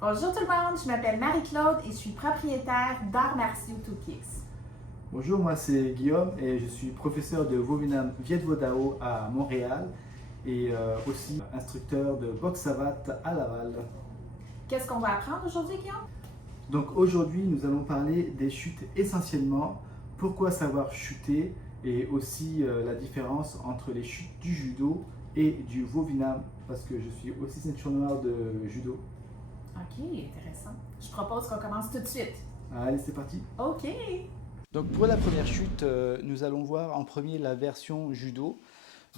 Bonjour tout le monde, je m'appelle Marie-Claude et je suis propriétaire d'Arts Martiaux 2Kicks. Bonjour, moi c'est Guillaume et je suis professeur de Vovinam Viet Vo Dao à Montréal et aussi instructeur de boxe savate à Laval. Qu'est-ce qu'on va apprendre aujourd'hui, Guillaume? Donc aujourd'hui nous allons parler des chutes essentiellement, pourquoi savoir chuter et aussi la différence entre les chutes du judo et du Vovinam parce que je suis aussi ceinture noire de judo. Ok, intéressant. Je propose qu'on commence tout de suite. Allez, c'est parti. Ok. Donc pour la première chute, nous allons voir en premier la version judo.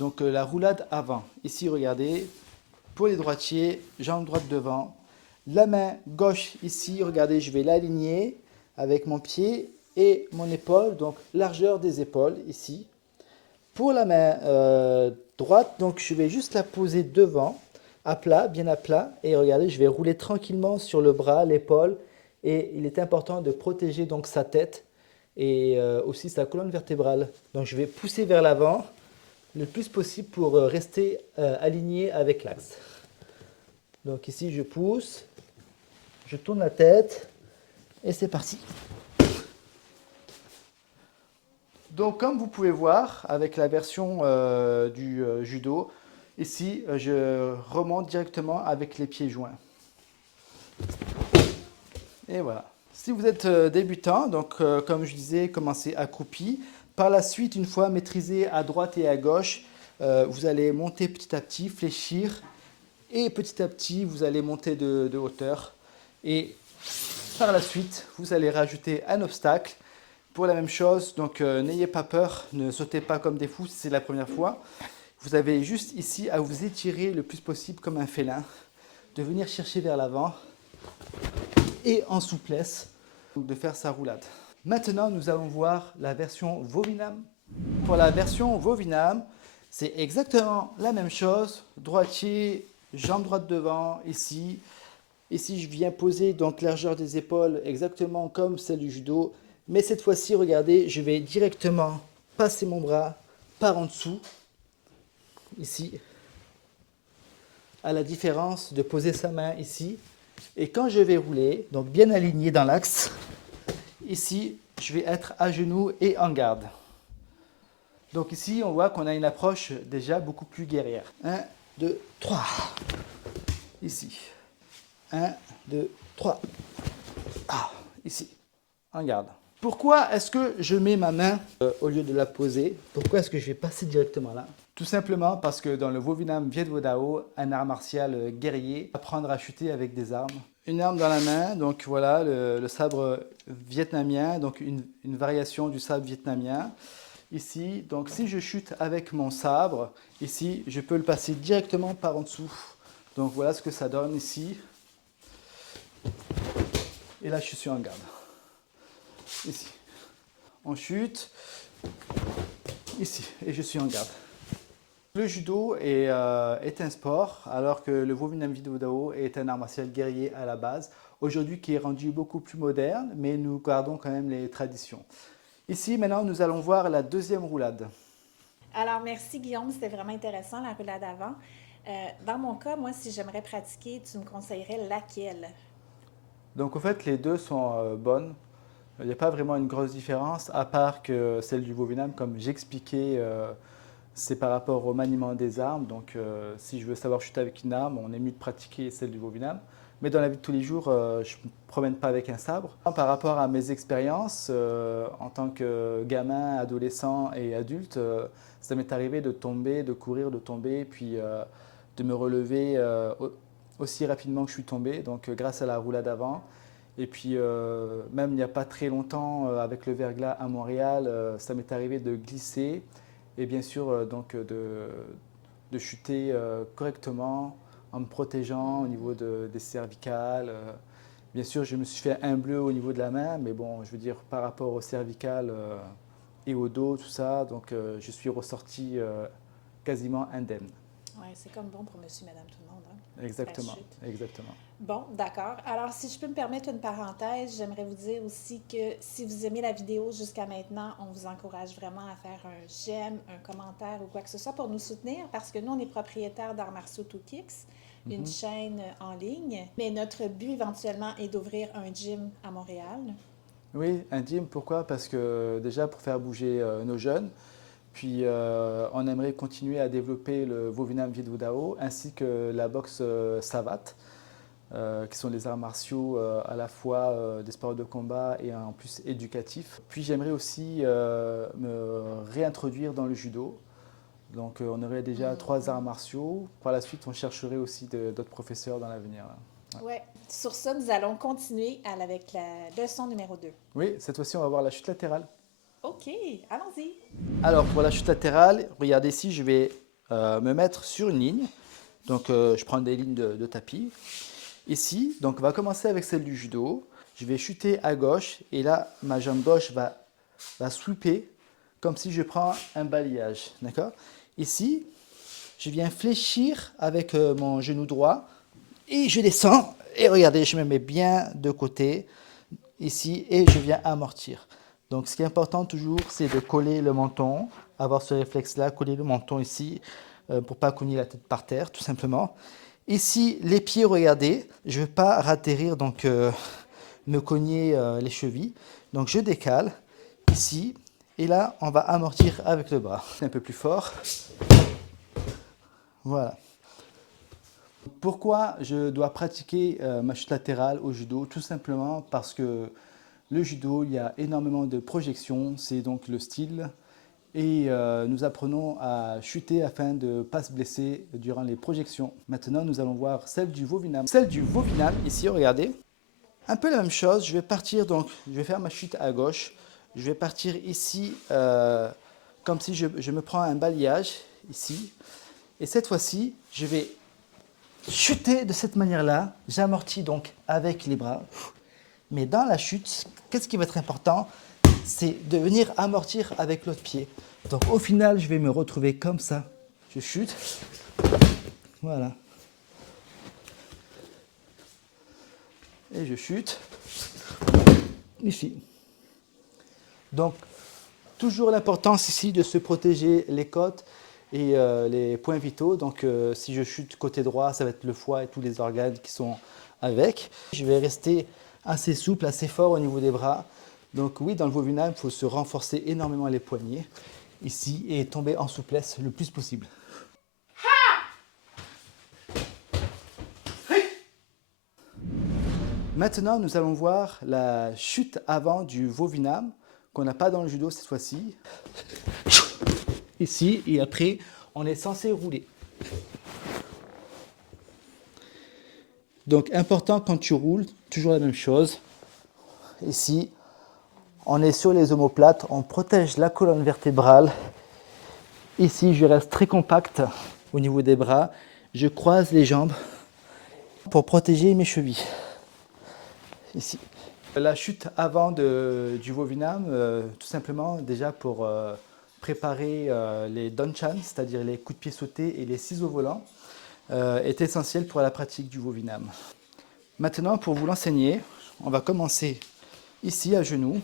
Donc la roulade avant. Ici, regardez, pour les droitiers, jambe droite devant. La main gauche ici, regardez, je vais l'aligner avec mon pied et mon épaule, donc largeur des épaules ici. Pour la main droite, donc je vais juste la poser devant, à plat, bien à plat. Et regardez, je vais rouler tranquillement sur le bras, l'épaule. Et il est important de protéger donc sa tête et aussi sa colonne vertébrale. Donc je vais pousser vers l'avant le plus possible pour rester aligné avec l'axe. Donc ici je pousse, je tourne la tête et c'est parti. Donc comme vous pouvez voir avec la version du judo, ici je remonte directement avec les pieds joints. Et voilà. Si vous êtes débutant, donc comme je disais, commencez accroupi. Par la suite, une fois maîtrisé à droite et à gauche, vous allez monter petit à petit, fléchir. Et petit à petit, vous allez monter de hauteur. Et par la suite, vous allez rajouter un obstacle. Pour la même chose, donc n'ayez pas peur, ne sautez pas comme des fous si c'est la première fois. Vous avez juste ici à vous étirer le plus possible comme un félin, de venir chercher vers l'avant et en souplesse de faire sa roulade. Maintenant, nous allons voir la version Vovinam. Pour la version Vovinam, c'est exactement la même chose. Droitier, jambe droite devant, ici. Ici, je viens poser donc largeur des épaules exactement comme celle du judo. Mais cette fois-ci, regardez, je vais directement passer mon bras par en dessous, ici, à la différence de poser sa main ici. Et quand je vais rouler, donc bien aligné dans l'axe, ici, je vais être à genoux et en garde. Donc ici, on voit qu'on a une approche déjà beaucoup plus guerrière. 1, 2, 3. Ici. 1, 2, 3. Ah, ici. En garde. Pourquoi est-ce que je mets ma main au lieu de la poser? Pourquoi est-ce que je vais passer directement là? Tout simplement parce que dans le Vovinam Viet Vo Dao, un art martial guerrier, apprendre à chuter avec des armes. Une arme dans la main, donc voilà, le sabre vietnamien, donc une variation du sabre vietnamien. Ici, donc si je chute avec mon sabre, ici, je peux le passer directement par en dessous. Donc voilà ce que ça donne ici. Et là, je suis en garde. Ici. On chute. Ici. Et je suis en garde. Le judo est un sport, alors que le Vovinam Viet Vo Dao est un art martial guerrier à la base, aujourd'hui qui est rendu beaucoup plus moderne, mais nous gardons quand même les traditions. Ici, maintenant, nous allons voir la deuxième roulade. Alors, merci Guillaume, c'était vraiment intéressant la roulade avant. Dans mon cas, moi, si j'aimerais pratiquer, tu me conseillerais laquelle? Donc, en fait, les deux sont bonnes. Il n'y a pas vraiment une grosse différence, à part que celle du Vovinam, comme j'expliquais, c'est par rapport au maniement des armes. Donc, si je veux savoir chuter avec une arme, on est mieux de pratiquer celle du Vovinam. Mais dans la vie de tous les jours, je ne me promène pas avec un sabre. Par rapport à mes expériences, en tant que gamin, adolescent et adulte, ça m'est arrivé de tomber, de courir, de tomber, puis de me relever aussi rapidement que je suis tombé, donc grâce à la roulade avant. Et puis, même il n'y a pas très longtemps, avec le verglas à Montréal, ça m'est arrivé de glisser et bien sûr donc de chuter correctement en me protégeant au niveau des cervicales. Bien sûr, je me suis fait un bleu au niveau de la main, mais bon, je veux dire, par rapport aux cervicales et au dos, tout ça, donc je suis ressorti quasiment indemne. Oui, c'est comme bon pour monsieur, madame, tout le monde, hein? La Exactement, chute. exactement. Bon, d'accord. Alors, si je peux me permettre une parenthèse, j'aimerais vous dire aussi que si vous aimez la vidéo jusqu'à maintenant, on vous encourage vraiment à faire un j'aime, un commentaire ou quoi que ce soit pour nous soutenir parce que nous, on est propriétaires d'Arts Martiaux 2Kicks. une chaîne en ligne. Mais notre but éventuellement est d'ouvrir un gym à Montréal. Oui, un gym, pourquoi? Parce que déjà pour faire bouger nos jeunes, puis on aimerait continuer à développer le Vovinam Viet Vo Dao ainsi que la boxe savate, qui sont des arts martiaux à la fois des sports de combat et en plus éducatifs. Puis j'aimerais aussi me réintroduire dans le judo. Donc on aurait déjà 3 arts martiaux. Par la suite, on chercherait aussi d'autres professeurs dans l'avenir. Ouais. Sur ça, nous allons continuer avec la leçon numéro 2. Oui, cette fois-ci, on va voir la chute latérale. OK, allons-y. Alors, pour la chute latérale, regardez ici, je vais me mettre sur une ligne. Donc, je prends des lignes de tapis. Ici, donc, on va commencer avec celle du judo. Je vais chuter à gauche et là, ma jambe gauche va sweeper comme si je prends un balayage. D'accord? Ici, je viens fléchir avec mon genou droit et je descends. Et regardez, je me mets bien de côté ici et je viens amortir. Donc ce qui est important toujours, c'est de coller le menton, avoir ce réflexe-là, coller le menton ici pour pas cogner la tête par terre, tout simplement. Ici, les pieds, regardez, je ne veux pas ratterrir, donc me cogner les chevilles. Donc je décale ici et là, on va amortir avec le bras. Un peu plus fort. Voilà. Pourquoi je dois pratiquer ma chute latérale au judo? Tout simplement parce que le judo, il y a énormément de projections, c'est donc le style. Et nous apprenons à chuter afin de ne pas se blesser durant les projections. Maintenant, nous allons voir celle du Vovinam. Celle du Vovinam, ici, regardez. Un peu la même chose, je vais partir, donc je vais faire ma chute à gauche. Je vais partir ici, comme si je me prends un balayage, ici. Et cette fois-ci, je vais chuter de cette manière-là. J'amortis donc avec les bras. Mais dans la chute, qu'est-ce qui va être important? C'est de venir amortir avec l'autre pied. Donc au final, je vais me retrouver comme ça. Je chute. Voilà. Et je chute. Ici. Donc, toujours l'importance ici de se protéger les côtes et les points vitaux. Donc si je chute côté droit, ça va être le foie et tous les organes qui sont avec. Je vais rester assez souple, assez fort au niveau des bras. Donc oui, dans le Vovinam, il faut se renforcer énormément les poignets ici et tomber en souplesse le plus possible. Maintenant, nous allons voir la chute avant du Vovinam qu'on n'a pas dans le judo cette fois-ci. Ici, et après, on est censé rouler. Donc, important quand tu roules, toujours la même chose. Ici, on est sur les omoplates, on protège la colonne vertébrale. Ici, je reste très compact au niveau des bras. Je croise les jambes pour protéger mes chevilles. Ici. La chute avant du Vovinam, tout simplement déjà pour préparer les donchan, c'est-à-dire les coups de pied sautés et les ciseaux volants, est essentiel pour la pratique du Vovinam. Maintenant, pour vous l'enseigner, on va commencer ici à genoux.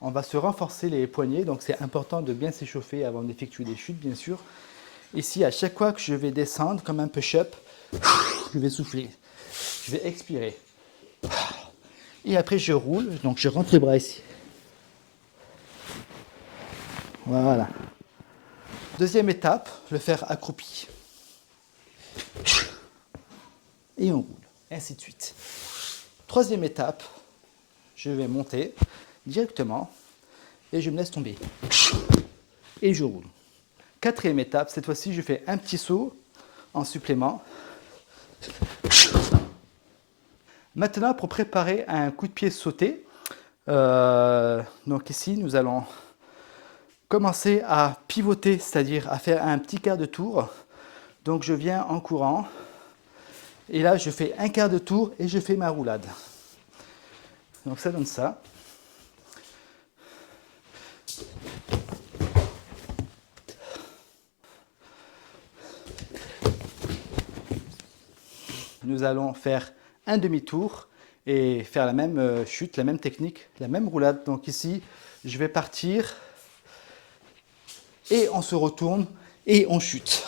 On va se renforcer les poignets, donc c'est important de bien s'échauffer avant d'effectuer des chutes, bien sûr. Ici, à chaque fois que je vais descendre, comme un push-up, je vais souffler, je vais expirer. Et après, je roule, donc je rentre les bras ici. Voilà. Deuxième étape, le faire accroupi. Et on roule, ainsi de suite. Troisième étape, je vais monter directement et je me laisse tomber. Et je roule. Quatrième étape, cette fois-ci, je fais un petit saut en supplément. Maintenant, pour préparer un coup de pied sauté, donc ici, nous allons commencer à pivoter, c'est-à-dire à faire un petit quart de tour. Donc je viens en courant et là je fais un quart de tour et je fais ma roulade. Donc ça donne ça. Nous allons faire un demi-tour et faire la même chute, la même technique, la même roulade. Donc ici, je vais partir et on se retourne et on chute.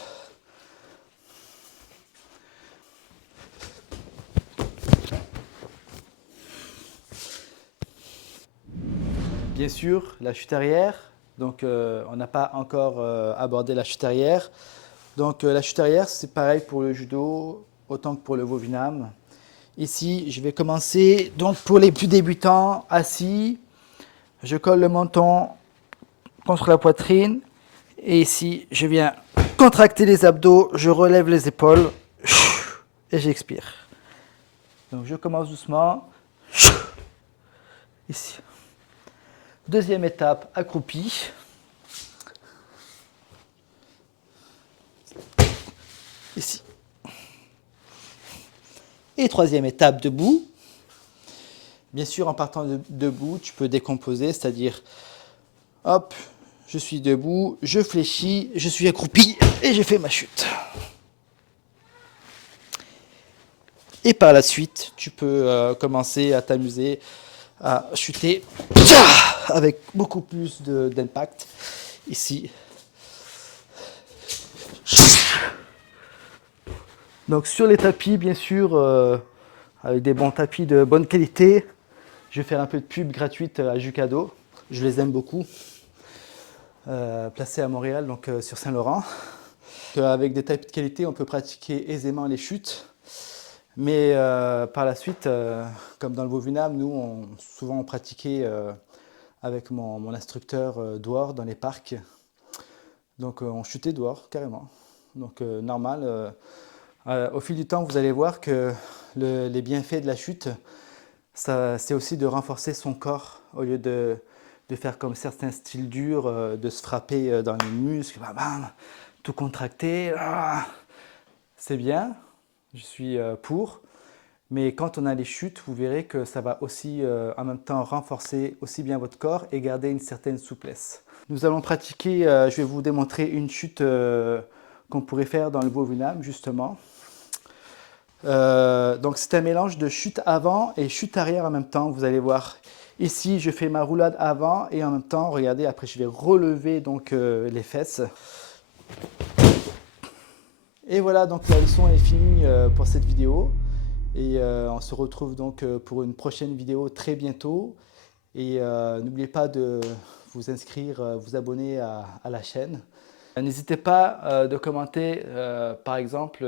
Bien sûr, la chute arrière. Donc, on n'a pas encore abordé la chute arrière. Donc, la chute arrière, c'est pareil pour le judo, autant que pour le Vovinam. Ici, je vais commencer. Donc, pour les plus débutants, assis, je colle le menton contre la poitrine. Et ici, je viens contracter les abdos, je relève les épaules et j'expire. Donc, je commence doucement. Ici. Deuxième étape, accroupi. Ici. Et troisième étape, debout. Bien sûr, en partant debout, tu peux décomposer, c'est-à-dire, hop, je suis debout, je fléchis, je suis accroupi et je fais ma chute. Et par la suite, tu peux commencer à t'amuser à chuter avec beaucoup plus d'impact. Ici. Donc sur les tapis, bien sûr, avec des bons tapis de bonne qualité. Je vais faire un peu de pub gratuite à Jucado. Je les aime beaucoup. Placés à Montréal, donc sur Saint-Laurent. Avec des tapis de qualité, on peut pratiquer aisément les chutes. Mais par la suite, comme dans le Vovinam, nous, souvent on pratiquait avec mon instructeur dehors, dans les parcs. Donc on chutait dehors, carrément. Donc normal. Au fil du temps, vous allez voir que les bienfaits de la chute, c'est aussi de renforcer son corps au lieu de faire comme certains styles durs, de se frapper dans les muscles, bam, bam, tout contracté. C'est bien, je suis pour. Mais quand on a les chutes, vous verrez que ça va aussi en même temps renforcer aussi bien votre corps et garder une certaine souplesse. Nous allons pratiquer, je vais vous démontrer une chute qu'on pourrait faire dans le Vovinam justement. Donc c'est un mélange de chute avant et chute arrière en même temps, vous allez voir. Ici, je fais ma roulade avant et en même temps, regardez, après je vais relever donc les fesses. Et voilà, donc la leçon est finie pour cette vidéo. Et on se retrouve donc pour une prochaine vidéo très bientôt. Et n'oubliez pas de vous inscrire, vous abonner à la chaîne. N'hésitez pas de commenter, par exemple,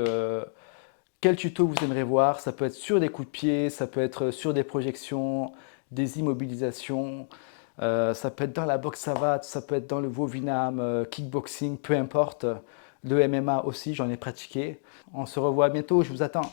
quel tuto vous aimeriez voir. Ça peut être sur des coups de pied, ça peut être sur des projections, des immobilisations, ça peut être dans la boxe savate, ça peut être dans le Vovinam, kickboxing, peu importe. Le MMA aussi, j'en ai pratiqué. On se revoit bientôt, je vous attends.